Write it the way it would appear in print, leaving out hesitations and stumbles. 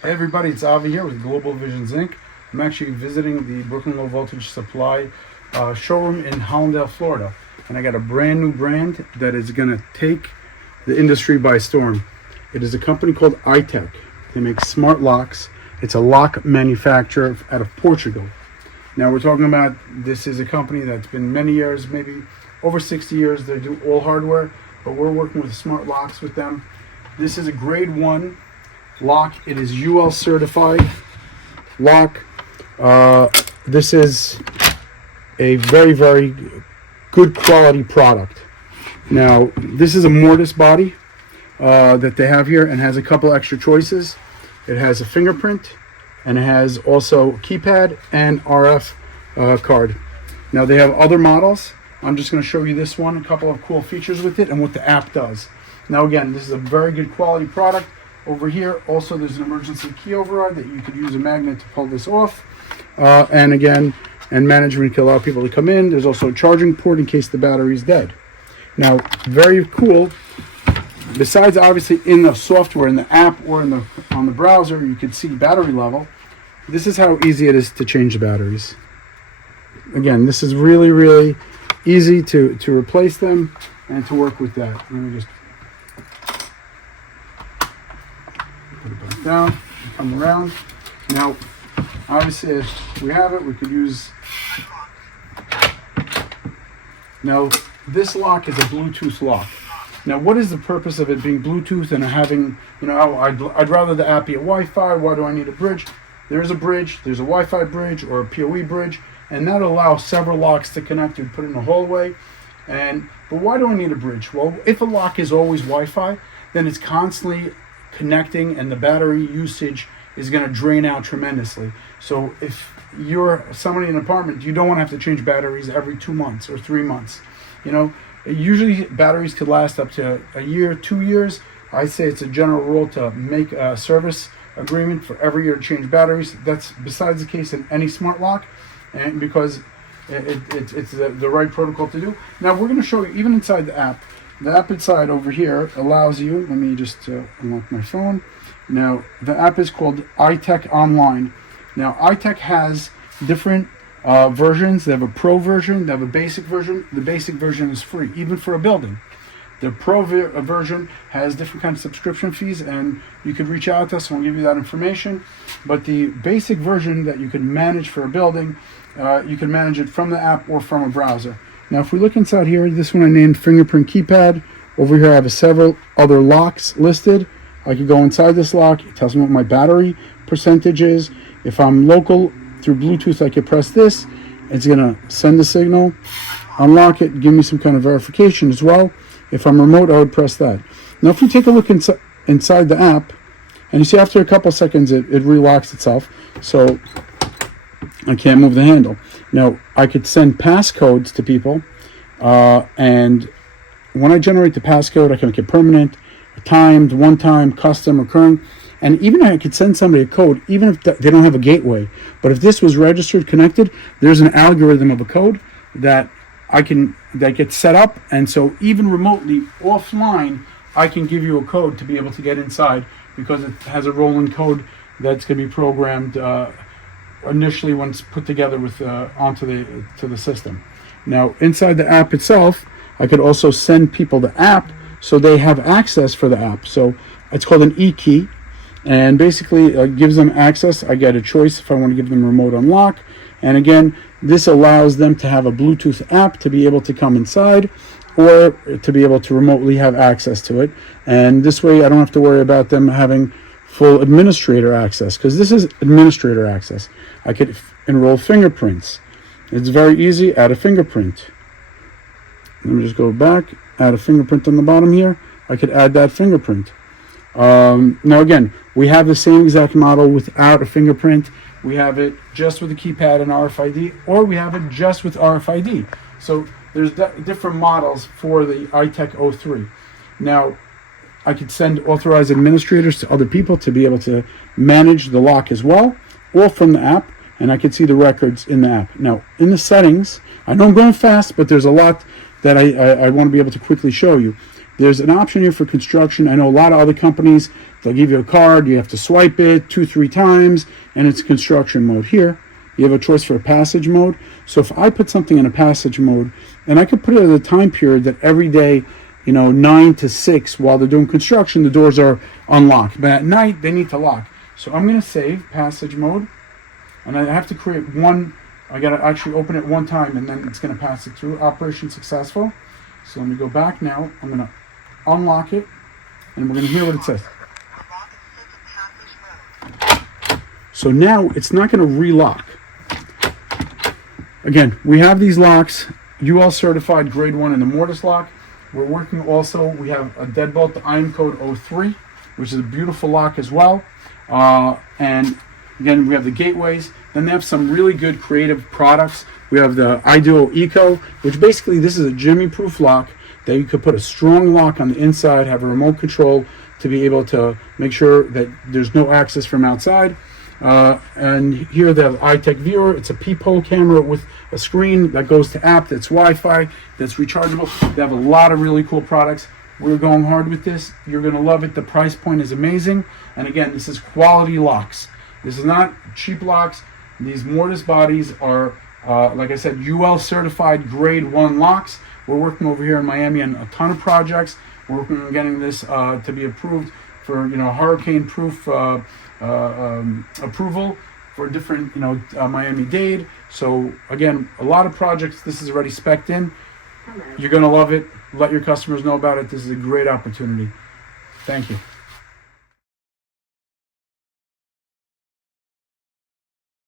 Hey everybody, it's Avi here with Global Visions Inc. I'm actually visiting the Brooklyn Low Voltage Supply showroom in Hollandale, Florida. And I got a brand new brand that is going to take the industry by storm. It is a company called iTec. They make smart locks. It's a lock manufacturer out of Portugal. Now we're talking about, this is a company that's been many years, maybe over 60 years. They do all hardware, but we're working with smart locks with them. This is a grade 1 lock. It is UL certified lock. This is a very, very good quality product. Now, this is a mortise body that they have here, and has a couple extra choices. It has a fingerprint, and it has also keypad and RF card. Now, they have other models. I'm just going to show you this one, a couple of cool features with it, and what the app does. Now, again, this is a very good quality product. Over here, also, there's an emergency key override that you could use a magnet to pull this off. And again, management can allow people to come in. There's also a charging port in case the battery is dead. Now, very cool. Besides, obviously, in the software, in the app, or on the browser, you can see battery level. This is how easy it is to change the batteries. Again, this is really, really easy to replace them and to work with that. Let me just put it back down, come around. Now, obviously, if we have it, we could use. Now, this lock is a Bluetooth lock. Now, what is the purpose of it being Bluetooth and having, I'd rather the app be a Wi-Fi. Why do I need a bridge? There's a bridge. There's a Wi-Fi bridge or a PoE bridge, and that allows several locks to connect and put in a hallway. But why do I need a bridge? Well, if a lock is always Wi-Fi, then it's constantly connecting, and the battery usage is going to drain out tremendously. So if you're somebody in an apartment, you don't want to have to change batteries every 2 months or 3 months. Usually batteries could last up to a year, 2 years. I say it's a general rule to make a service agreement for every year to change batteries. That's besides the case in any smart lock, and because it's the right protocol to do. Now we're going to show you even inside the app. The app inside over here allows you, let me just unlock my phone. Now, the app is called iTec Online. Now, iTec has different versions. They have a pro version, they have a basic version. The basic version is free, even for a building. The pro version has different kinds of subscription fees, and you could reach out to us and we'll give you that information. But the basic version that you can manage for a building, you can manage it from the app or from a browser. Now, if we look inside here, this one I named fingerprint keypad. Over here I have several other locks listed. I could go inside this lock. It tells me what my battery percentage is. If I'm local through Bluetooth, I could press this. It's going to send a signal, unlock it, give me some kind of verification as well. If I'm remote, I would press that. Now, if you take a look inside the app, and you see after a couple seconds, it relocks itself. So I can't move the handle. Now, I could send passcodes to people, and when I generate the passcode, I can make it permanent, timed, one time, custom, recurring, and even I could send somebody a code, even if they don't have a gateway. But if this was registered, connected, there's an algorithm of a code that gets set up, and so even remotely, offline, I can give you a code to be able to get inside, because it has a rolling code that's going to be programmed initially when it's put together with onto the system. Now, inside the app itself, I could also send people the app so they have access for the app. So it's called an e-key, and basically it gives them access. I get a choice if I want to give them remote unlock, and again, this allows them to have a Bluetooth app to be able to come inside, or to be able to remotely have access to it. And this way I don't have to worry about them having full administrator access, because this is administrator access. I could enroll fingerprints. It's very easy. Add a fingerprint. Let me just go back, add a fingerprint on the bottom here. I could add that fingerprint. Now again, we have the same exact model without a fingerprint. We have it just with a keypad and RFID, or we have it just with RFID. So there's different models for the iTec 03. Now, I could send authorized administrators to other people to be able to manage the lock as well, or from the app, and I could see the records in the app. Now, in the settings, I know I'm going fast, but there's a lot that I want to be able to quickly show you. There's an option here for construction. I know a lot of other companies, They'll give you a card. You have to swipe it 2-3 times, and it's construction mode. Here, you have a choice for a passage mode. So if I put something in a passage mode, and I could put it at a time period that every day, 9 to 6, while they're doing construction, the doors are unlocked. But at night, they need to lock. So I'm going to save passage mode, and I have to create one. I got to actually open it one time, and then it's going to pass it through. Operation successful. So let me go back now. I'm going to unlock it, and we're going to hear what it says. So now it's not going to relock. Again, we have these locks, UL certified grade 1 in the mortise lock. We're working also, we have a Deadbolt, the iron code 03, which is a beautiful lock as well. And again, we have the gateways. Then they have some really good creative products. We have the Ideal Eco, which basically this is a Jimmy-proof lock that you could put a strong lock on the inside, have a remote control to be able to make sure that there's no access from outside. And here they have iTec viewer. It's a peephole camera with a screen that goes to app, that's Wi-Fi, that's rechargeable. They have a lot of really cool products. We're going hard with this. You're going to love it. The price point is amazing. And again, this is quality locks. This is not cheap locks. These mortise bodies are, like I said, UL certified grade 1 locks. We're working over here in Miami on a ton of projects. We're working on getting this to be approved for, hurricane-proof approval for different, Miami-Dade. So again, a lot of projects. This is already spec'd in. You're going to love it. Let your customers know about it. This is a great opportunity. Thank you.